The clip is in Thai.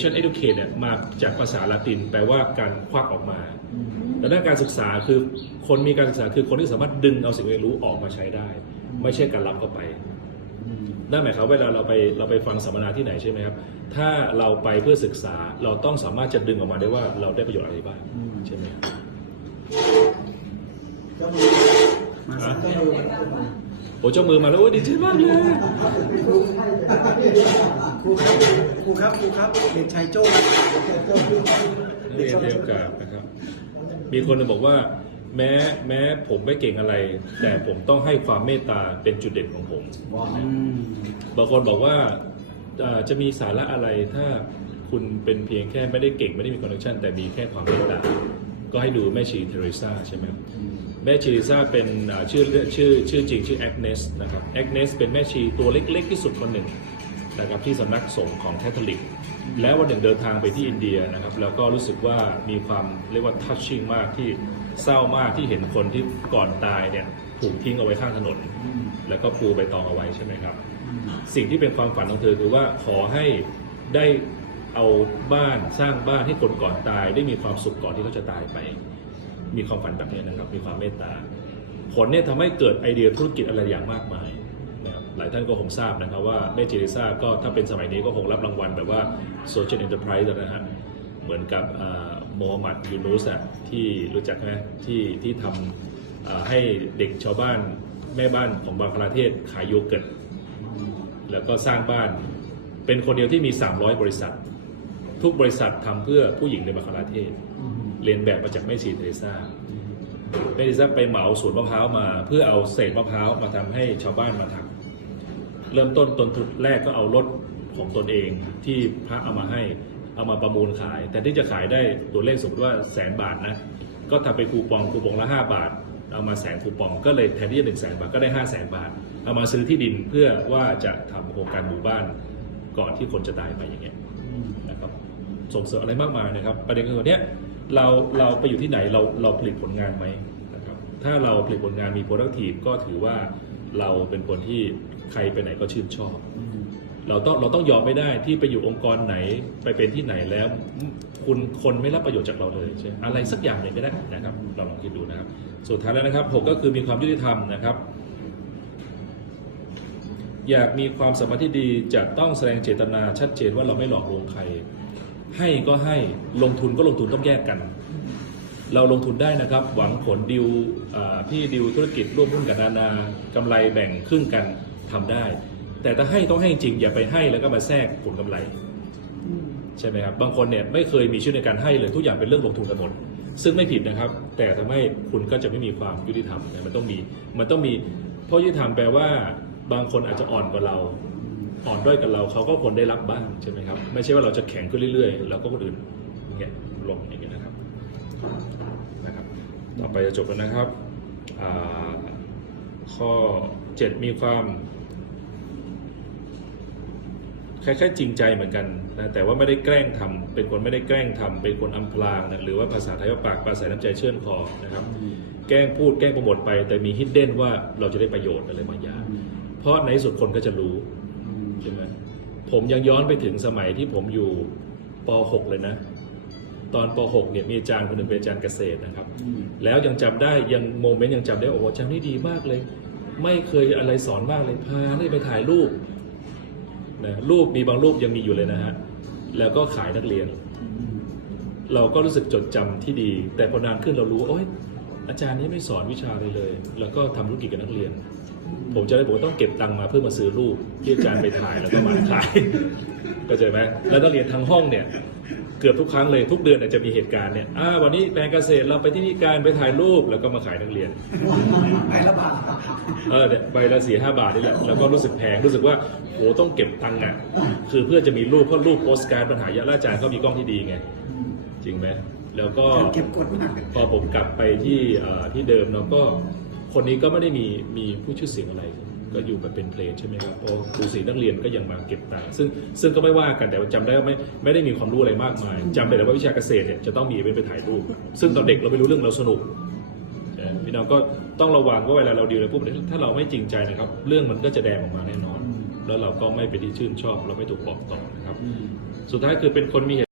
Education educate เนี่ยมาจากภาษาละตินแปลว่าการควักออกมา แต่ด้านการศึกษาคือคนมีการศึกษาคือคนที่สามารถดึงเอาสิ่งเรียนรู้ออกมาใช้ได้ ไม่ใช่การรับเข้าไปนั่นหมายความว่าเวลาเราไปเราไปฟังสัมมนาที่ไหนใช่ไหมครับ ถ้าเราไปเพื่อศึกษาเราต้องสามารถจะดึงออกมาได้ว่าเราได้ประโยชน์อะไรบ้างใช่ไหมครับ เจ้ามือมาสั่งเจ้ามือมาเจ้ามือโอ้เจ้ามือมาแล้วโอ้ยดีใจมากเลยครูครับครูครับครูครับเด็กชายโจ้เจ้ามือเรียนเรียนโอกาสนะครับ มีคนหนึ่งบอกว่า แม้แม้ผมไม่เก่งอะไร แต่ผมต้องให้ความเมตตาเป็นจุดเด่นของผมอืมบางคนบอกว่าเอ่อจะมีสาระอะไรถ้าคุณเป็นเพียงแค่ไม่ได้เก่งไม่ได้มีคอนเนคชั่นแต่มีแค่ความเมตตาก็ให้ดูแม่ชีเทเรซาใช่ไหม แม่ชีเทเรซาเป็นชื่อชื่อชื่อจริงชื่อแอกเนสนะครับแอกเนสเป็นแม่ชีตัวเล็กๆที่สุดคนหนึ่งนะครับที่สำนักสงฆ์ของแคทอลิก แล้ววันหนึ่งเดินทางไปที่อินเดียนะครับ แล้วก็รู้สึกว่ามีความเรียกว่า touching มากที่เศร้ามากที่เห็นคนที่ก่อนตายเนี่ยถูกทิ้งเอาไว้ข้างถนน แล้วก็ปูใบตองเอาไว้ใช่ไหมครับ สิ่งที่เป็นความฝันของเธอคือว่าขอให้ได้เอาบ้านสร้างบ้านให้คนก่อนตาย ได้มีความสุขก่อนที่เขาจะตายไป มีความฝันแบบนี้นะครับ มีความเมตตา ผลเนี่ยทำให้เกิดไอเดียธุรกิจอะไรอย่างมากมายนะครับหลายท่านก็คงทราบนะครับว่าแม่เจริซาก็ถ้าเป็นสมัยนี้ก็คงรับรางวัลแบบว่า Social Enterprise นะฮะเหมือนกับอ่าโมฮัมหมัดยูนุสอะที่รู้จักไหมที่ที่ทำให้เด็กชาวบ้านแม่บ้านของบางประเทศขายโยเกิร์ตแล้วก็สร้างบ้านเป็นคนเดียวที่มี 300 บริษัท ทุกบริษัททำเพื่อผู้หญิงในบังคลาเทศ เรียนแบบมาจากแม่ชีเทเรซาแม่ชีเทเรซาไปเหมาสวนมะพร้าวมา เพื่อเอาเศษมะพร้าวมาทำให้ชาวบ้านมาทำเริ่มต้นต้นทุนแรกก็เอารถของตนเองที่พระเอามาให้เอามาประมูลขาย แต่ที่จะขายได้ตัวเลขสมมติว่าแสนบาทนะก็ทำไปคูปองคูปองละ 5 บาท เอามาแสนคูปองก็เลยแทนที่จะหนึ่งแสนบาทก็ได้5 0 0แสนบาท เอามาซื้อที่ดินเพื่อว่าจะทำโครงการหมู่บ้านก่อนที่คนจะตายไปอย่างเงี้ยนะครับส่งเสริมอะไรมากมายนะครับ ประเด็นคือวันเนี้ย เราเราไปอยู่ที่ไหนเราเราผลิตผลงานไหมนะครับถ้าเราผลิตผลงานมี productive ก็ถือว่าเราเป็นคนที่ใครไปไหนก็ชื่นชอบ เราต้องเราต้องยอมไม่ได้ที่ไปอยู่องค์กรไหนไปเป็นที่ไหนแล้ว คุณคนไม่รับประโยชน์จากเราเลยใช่ไหมอะไรสักอย่างหนึ่งก็ได้นะครับ เราลองคิดดูนะครับ สุดท้ายแล้วนะครับหกก็คือมีความยุติธรรมนะครับ อยากมีความสัมพันธ์ที่ดีจะต้องแสดงเจตนาชัดเจนว่าเราไม่หลอกลวงใคร ให้ก็ให้ลงทุนก็ลงทุนต้องแยกกัน เราลงทุนได้นะครับ หวังผลดิวอ่าพี่ดิวธุรกิจร่วมหุ้นกับนานากำไรแบ่งครึ่งกันทำได้ แต่ถ้าให้ต้องให้จริงอย่าไปให้แล้วก็มาแทรกผลกำไรใช่ไหมครับบางคนเนี่ยไม่เคยมีชื่อในการให้เลยทุกอย่างเป็นเรื่องลงทุนกันหมดซึ่งไม่ผิดนะครับ แต่ทำให้คุณก็จะไม่มีความยุติธรรมนะมันต้องมีมันต้องมีเพราะยุติธรรมแปลว่าบางคนอาจจะอ่อนกว่าเรา อ่อนด้อยกับเราเขาก็ควรได้รับบ้างใช่ไหมครับ ไม่ใช่ว่าเราจะแข็งขึ้นเรื่อยๆ แล้วก็คนอื่นเงี้ยลงอย่างเงี้ยนะครับนะครับ ต่อไปจะจบแล้วนะครับข้อ 7 มีความคล้ายๆจริงใจเหมือนกันนะแต่ว่าไม่ได้แกล้งทำเป็นคนไม่ได้แกล้งทำเป็นคนอำพรางนะหรือว่าภาษาไทยว่าปากปลาใส่น้ำใจเชื่อมคอนะครับ แกล้งพูดแกล้งโปรโมทไป แต่มีฮิดเด้นว่าเราจะได้ประโยชน์อะไรบางอย่างเพราะในที่สุดคนก็จะรู้ ใช่ไหมผมยังย้อนไปถึงสมัยที่ผมอยู่ป .6 เลยนะ ตอนป .6 เนี่ยมีอาจารย์คนหนึ่งเป็นอาจารย์เกษตรนะครับ แล้วยังจำได้ยังโมเมนต์ยังจำได้โอ้โหอาจารย์นี่ดีมากเลย ไม่เคยอะไรสอนมากเลยพาได้ไปถ่ายรูปนะรูปมีบางรูปยังมีอยู่เลยนะฮะแล้วก็ขายนักเรียน เราก็รู้สึกจดจำที่ดี แต่พอนานขึ้นเรารู้ว่าโอ๊ย อาจารย์นี้ไม่สอนวิชาเลยเลย แล้วก็ทำธุรกิจกับนักเรียน ผมจะได้บอกว่าต้องเก็บตังค์มาเพื่อมาซื้อรูปที่อาจารย์ไปถ่ายแล้วก็มาขายเข้าใจไหมแล้วนักเรียนทั้งห้องเนี่ยเกือบทุกครั้งเลยทุกเดือนเนี่ยจะมีเหตุการณ์เนี่ยอ่าวันนี้แปลงเกษตรเราไปที่นี่การไปถ่ายรูปแล้วก็มาขายนักเรียนไปละบาทเออเนี่ยใบละสี่ห้าบาทนี่แหละแล้วก็รู้สึกแพงรู้สึกว่าโหต้องเก็บตังค์อะคือเพื่อจะมีรูปเพราะรูปโปสการ์ดปัญหายะและอาจารย์เขามีกล้องที่ดีไง จริงไหม แล้วก็เก็บกดมากพอผมกลับไปที่เอ่อที่เดิมเนาะก็คนนี้ก็ไม่ได้มีมีผู้ชื่อเสียงอะไร ก็อยู่แบบเป็นเพลงใช่ไหมครับเพราะครูสีนักเรียนก็ยังมาเก็บตังค์ซึ่งซึ่งก็ไม่ว่ากันแต่ว่าจำได้ว่าไม่ไม่ได้มีความรู้อะไรมากมายจำได้แต่ว่าวิชาเกษตรเนี่ยจะต้องมีเป็นไปถ่ายรูป ซึ่งตอนเด็กเราไม่รู้เรื่องเราสนุกเอ่อพี่น้องก็ต้องระวังว่าเวลาเราดีลอะไรพวกนี้ถ้าเราไม่จริงใจนะครับ เรื่องมันก็จะแดงออกมาแน่นอน แล้วเราก็ไม่เป็นที่ชื่นชอบ เราไม่ถูกบอกต่อนะครับ สุดท้ายคือเป็นคนมีเหตุ